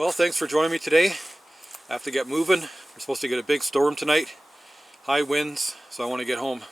Well, thanks for joining me today. I have to get moving. We're supposed to get a big storm tonight. High winds, so I want to get home.